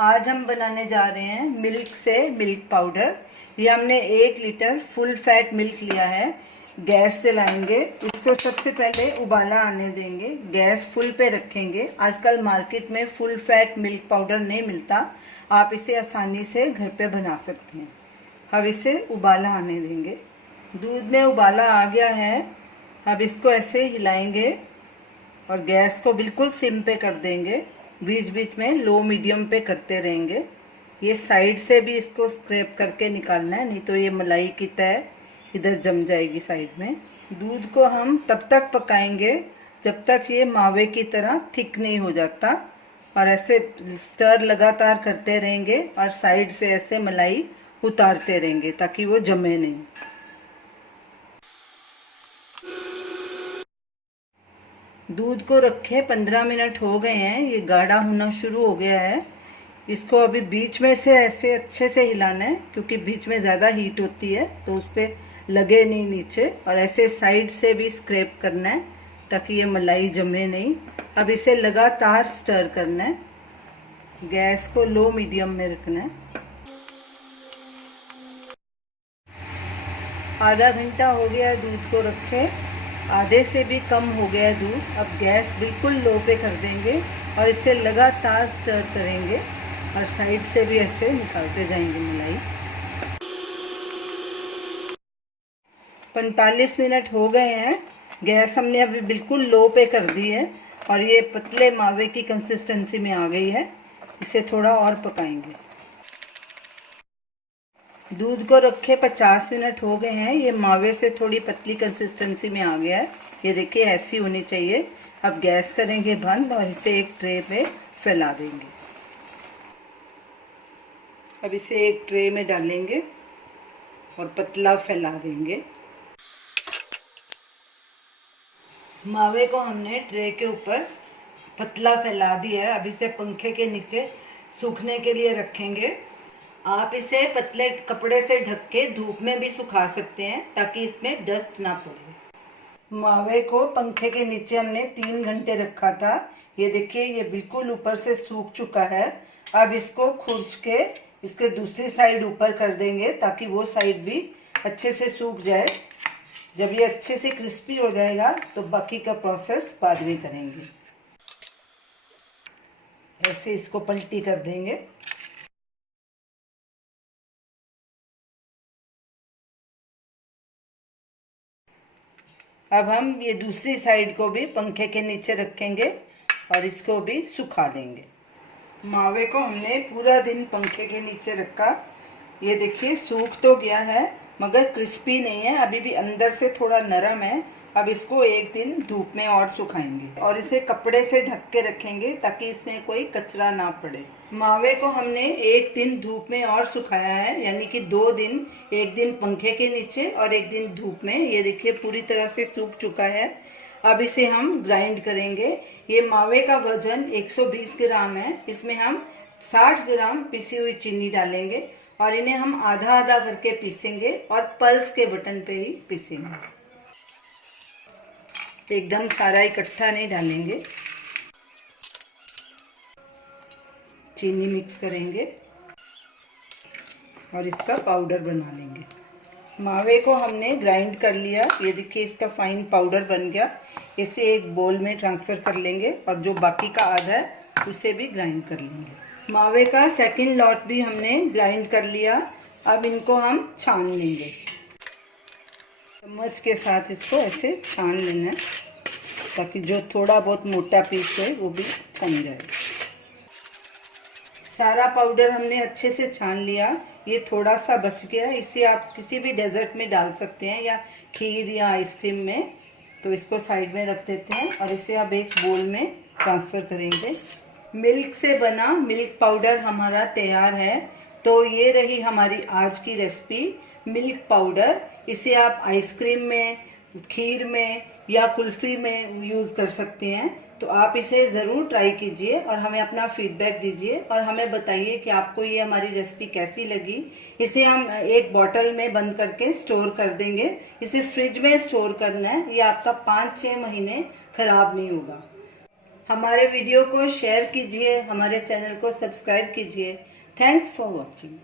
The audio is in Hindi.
आज हम बनाने जा रहे हैं मिल्क से मिल्क पाउडर। ये हमने 1 लीटर फुल फैट मिल्क लिया है। गैस जलाएंगे, इसको सबसे पहले उबाला आने देंगे, गैस फुल पे रखेंगे। आजकल मार्केट में फुल फैट मिल्क पाउडर नहीं मिलता, आप इसे आसानी से घर पे बना सकते हैं। अब इसे उबाला आने देंगे। दूध में उबाला आ गया है। अब इसको ऐसे हिलाएंगे और गैस को बिल्कुल सिम पे कर देंगे। बीच बीच में लो मीडियम पे करते रहेंगे। ये साइड से भी इसको स्क्रैप करके निकालना है, नहीं तो ये मलाई की तय इधर जम जाएगी साइड में। दूध को हम तब तक पकाएंगे जब तक ये मावे की तरह थिक नहीं हो जाता, और ऐसे स्टर लगातार करते रहेंगे और साइड से ऐसे मलाई उतारते रहेंगे ताकि वो जमे नहीं। दूध को रखे 15 मिनट हो गए हैं, ये गाढ़ा होना शुरू हो गया है। इसको अभी बीच में से ऐसे अच्छे से हिलाना है, क्योंकि बीच में ज़्यादा हीट होती है तो उस पर लगे नहीं नीचे, और ऐसे साइड से भी स्क्रैप करना है ताकि ये मलाई जमे नहीं। अब इसे लगातार स्टर करना है, गैस को लो मीडियम में रखना है। आधा घंटा हो गया दूध को रखे, आधे से भी कम हो गया दूध। अब गैस बिल्कुल लो पे कर देंगे और इसे लगातार स्टर करेंगे और साइड से भी ऐसे निकालते जाएंगे मलाई। 45 मिनट हो गए हैं, गैस हमने अभी बिल्कुल लो पे कर दी है और ये पतले मावे की कंसिस्टेंसी में आ गई है। इसे थोड़ा और पकाएंगे। दूध को रखे 50 मिनट हो गए हैं, ये मावे से थोड़ी पतली कंसिस्टेंसी में आ गया है। ये देखिए ऐसी होनी चाहिए। अब गैस करेंगे बंद और इसे एक ट्रे में फैला देंगे। अब इसे एक ट्रे में डालेंगे और पतला फैला देंगे। मावे को हमने ट्रे के ऊपर पतला फैला दिया है। अब इसे पंखे के नीचे सूखने के लिए रखेंगे। आप इसे पतले कपड़े से ढक के धूप में भी सुखा सकते हैं ताकि इसमें डस्ट ना पड़े। मावे को पंखे के नीचे हमने 3 घंटे रखा था। ये देखिए ये बिल्कुल ऊपर से सूख चुका है। अब इसको खुरच के इसके दूसरी साइड ऊपर कर देंगे ताकि वो साइड भी अच्छे से सूख जाए। जब ये अच्छे से क्रिस्पी हो जाएगा तो बाकी का प्रोसेस बाद में करेंगे। ऐसे इसको पलटी कर देंगे। अब हम ये दूसरी साइड को भी पंखे के नीचे रखेंगे और इसको भी सुखा देंगे। मावे को हमने पूरा दिन पंखे के नीचे रखा। ये देखिए सूख तो गया है मगर क्रिस्पी नहीं है, अभी भी अंदर से थोड़ा नरम है। अब इसको एक दिन धूप में और सुखाएंगे और इसे कपड़े से ढक के रखेंगे ताकि इसमें कोई कचरा ना पड़े। मावे को हमने एक दिन धूप में और सुखाया है, यानी कि 2 दिन, एक दिन पंखे के नीचे और एक दिन धूप में। ये देखिए पूरी तरह से सूख चुका है। अब इसे हम ग्राइंड करेंगे। ये मावे का वजन 120 ग्राम है। इसमें हम 60 ग्राम पिसी हुई चीनी डालेंगे और इन्हें हम आधा आधा करके पीसेंगे और पल्स के बटन पे ही पीसेंगे। एकदम सारा इकट्ठा नहीं डालेंगे। चीनी मिक्स करेंगे और इसका पाउडर बना लेंगे। मावे को हमने ग्राइंड कर लिया। ये देखिए इसका फाइन पाउडर बन गया। इसे एक बोल में ट्रांसफ़र कर लेंगे और जो बाकी का आधा है उसे भी ग्राइंड कर लेंगे। मावे का सेकंड लॉट भी हमने ग्राइंड कर लिया। अब इनको हम छान लेंगे। चम्मच के साथ इसको ऐसे छान लेना है ताकि जो थोड़ा बहुत मोटा पीस है वो भी छन जाए। सारा पाउडर हमने अच्छे से छान लिया। ये थोड़ा सा बच गया, इसे आप किसी भी डेजर्ट में डाल सकते हैं या खीर या आइसक्रीम में। तो इसको साइड में रख देते हैं और इसे अब एक बोल में ट्रांसफ़र करेंगे। मिल्क से बना मिल्क पाउडर हमारा तैयार है। तो ये रही हमारी आज की रेसिपी, मिल्क पाउडर। इसे आप आइसक्रीम में, खीर में या कुल्फ़ी में यूज़ कर सकते हैं। तो आप इसे ज़रूर ट्राई कीजिए और हमें अपना फीडबैक दीजिए और हमें बताइए कि आपको ये हमारी रेसिपी कैसी लगी। इसे हम एक बॉटल में बंद करके स्टोर कर देंगे। इसे फ्रिज में स्टोर करना है, ये आपका 5-6 महीने ख़राब नहीं होगा। हमारे वीडियो को शेयर कीजिए, हमारे चैनल को सब्सक्राइब कीजिए। Thanks for watching.